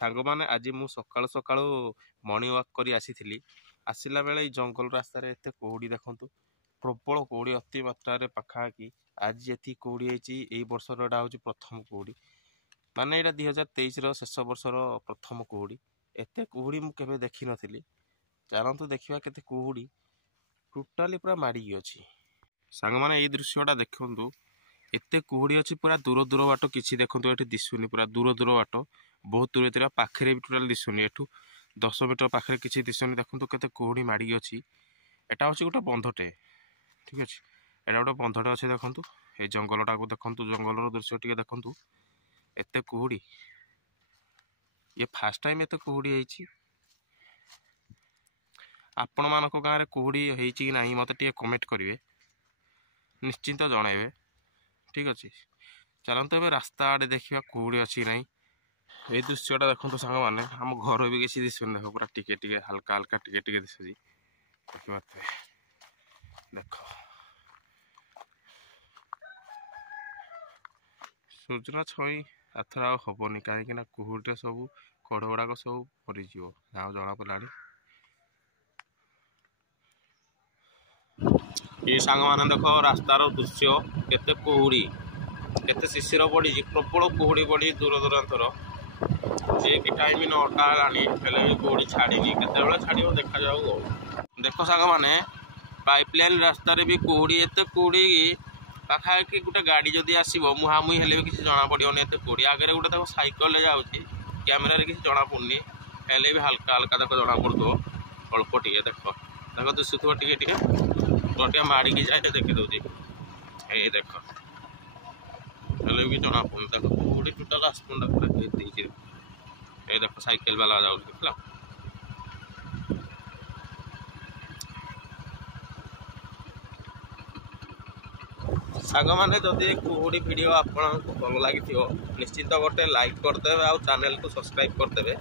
ସାଙ୍ଗମାନେ ଆଜି ମୁଁ ସକାଳୁ ସକାଳୁ ମର୍ଣ୍ଣିଂ ୱାକ୍ କରି ଆସିଥିଲି। ଆସିଲା ବେଳେ ଏଇ ଜଙ୍ଗଲ ରାସ୍ତାରେ ଏତେ କୁହୁଡ଼ି ଦେଖନ୍ତୁ, ପ୍ରବଳ କୁହୁଡ଼ି, ଅତି ମାତ୍ରାରେ ପାଖାପାଖି ଆଜି ଯେତିକି କୁହୁଡ଼ି ହେଇଛି ଏଇ ବର୍ଷର ଏଇଟା ହେଉଛି ପ୍ରଥମ କୁହୁଡ଼ି। ମାନେ ଏଇଟା 2023ର ଶେଷ ବର୍ଷର ପ୍ରଥମ କୁହୁଡ଼ି। ଏତେ କୁହୁଡ଼ି ମୁଁ କେବେ ଦେଖିନଥିଲି। ଚାଲନ୍ତୁ ଦେଖିବା କେତେ କୁହୁଡ଼ି ଟୋଟାଲି ପୁରା ମାଡ଼ିକି ଅଛି। ସାଙ୍ଗମାନେ ଏଇ ଦୃଶ୍ୟଟା ଦେଖନ୍ତୁ, ଏତେ କୁହୁଡ଼ି ଅଛି, ପୁରା ଦୂର ଦୂର ବାଟ କିଛି ଦେଖନ୍ତୁ ଏଠି ଦିଶୁନି, ପୁରା ଦୂର ଦୂର ବାଟ ବହୁତ ଦୂର ଥିଲା, ପାଖରେ ବି ଟୋଟାଲ ଦିଶୁନି। ଏଠୁ 10 ମିଟର ପାଖରେ କିଛି ଦିଶୁନି। ଦେଖନ୍ତୁ କେତେ କୁହୁଡ଼ି ମାଡ଼ିକି ଅଛି। ଏଟା ହେଉଛି ଗୋଟେ ବନ୍ଧଟେ, ଠିକ୍ ଅଛି। ଏଇଟା ଗୋଟେ ବନ୍ଧଟେ ଅଛି। ଦେଖନ୍ତୁ ଏଇ ଜଙ୍ଗଲଟାକୁ ଦେଖନ୍ତୁ, ଜଙ୍ଗଲର ଦୃଶ୍ୟ ଟିକେ ଦେଖନ୍ତୁ, ଏତେ କୁହୁଡ଼ି। ଇଏ ଫାଷ୍ଟ ଟାଇମ୍ ଏତେ କୁହୁଡ଼ି ହେଇଛି। ଆପଣମାନଙ୍କ ଗାଁରେ କୁହୁଡ଼ି ହେଇଛି କି ନାହିଁ ମୋତେ ଟିକେ କମେଣ୍ଟ କରିବେ, ନିଶ୍ଚିନ୍ତ ଜଣାଇବେ, ଠିକ୍ ଅଛି। ଚାଲନ୍ତୁ ଏବେ ରାସ୍ତା ଆଡ଼େ ଦେଖିବା କୁହୁଡ଼ି ଅଛି କି ନାହିଁ। ଏଇ ଦୃଶ୍ୟଟା ଦେଖନ୍ତୁ ସାଙ୍ଗମାନେ, ଆମ ଘର ବି କିଛି ଦିଶୁନି। ଦେଖ ପୁରା ଟିକେ ଟିକେ ହାଲକା ହାଲକା ଟିକେ ଟିକେ ଦିଶୁଛି, ଦେଖିପାରୁଥିବେ। ଦେଖ ସୂର୍ଯ୍ୟ ଛଇ ଏଥର ଆଉ ହବନି, କାହିଁକି ନା କୁହୁଡ଼ିରେ ସବୁ କଡ଼ ଗୁଡ଼ାକ ସବୁ ମରିଯିବ, ଆଉ ଜଣାପଡ଼ିଲାଣି। ଏଇ ସାଙ୍ଗମାନେ ଦେଖ ରାସ୍ତାର ଦୃଶ୍ୟ, କେତେ କୁହୁଡ଼ି, କେତେ ଶିଶିର ପଡ଼ିଛି, ପ୍ରବଳ କୁହୁଡ଼ି ପଡ଼ିଛି ଦୂର ଦୂରାନ୍ତର। ଯିଏକି ଟାଇମ୍ 9ଟା ହେଲାଣି, ହେଲେ ବି କୁହୁଡ଼ି ଛାଡ଼ିନି। କେତେବେଳେ ଛାଡ଼ିବ ଦେଖାଯାଉ ଆଉ। ଦେଖ ସାଙ୍ଗମାନେ, ପାଇପ୍ ଲାଇନ୍ ରାସ୍ତାରେ ବି କୁହୁଡ଼ି, ଏତେ କୁହୁଡ଼ି ପାଖାପାଖି ଗୋଟେ ଗାଡ଼ି ଯଦି ଆସିବ ମୁହାଁମୁହିଁ ହେଲେ ବି କିଛି ଜଣାପଡ଼ିବନି, ଏତେ କୁହୁଡ଼ି। ଆଗରେ ଗୋଟେ ତାକୁ ସାଇକେଲରେ ଯାଉଛି, କ୍ୟାମେରାରେ କିଛି ଜଣାପଡ଼ୁନି, ହେଲେ ବି ହାଲକା ହାଲକା ଦେଖ ଜଣାପଡ଼ୁଥିବ, ଅଳ୍ପ ଟିକେ ଦେଖ ଦେଖ ଦିଶୁଥିବ ଟିକେ ଟିକେ, ଟିକେ ମାଡ଼ିକି ଯାଏ ଦେଖିଦେଉଛି। ଏଇ ଦେଖ, ହେଲେ ବି ଜଣାପଡ଼ୁନି। ଦେଖ କୁହୁଡ଼ି ଟୋଟାଲ ଆସମୁଣ୍ଡା ପୁରା ଦେଇଛି। ଏଇ ଦେଖ ସାଇକେଲ ବାଲା ଯାଉଛି, ଦେଖିଲ। ସାଙ୍ଗମାନେ ଯଦି କୁହୁଡ଼ି ଭିଡ଼ିଓ ଆପଣଙ୍କୁ ଭଲ ଲାଗିଥିବ ନିଶ୍ଚିନ୍ତ ଗୋଟେ ଲାଇକ୍ କରିଦେବେ, ଆଉ ଚ୍ୟାନେଲକୁ ସବସ୍କ୍ରାଇବ୍ କରିଦେବେ।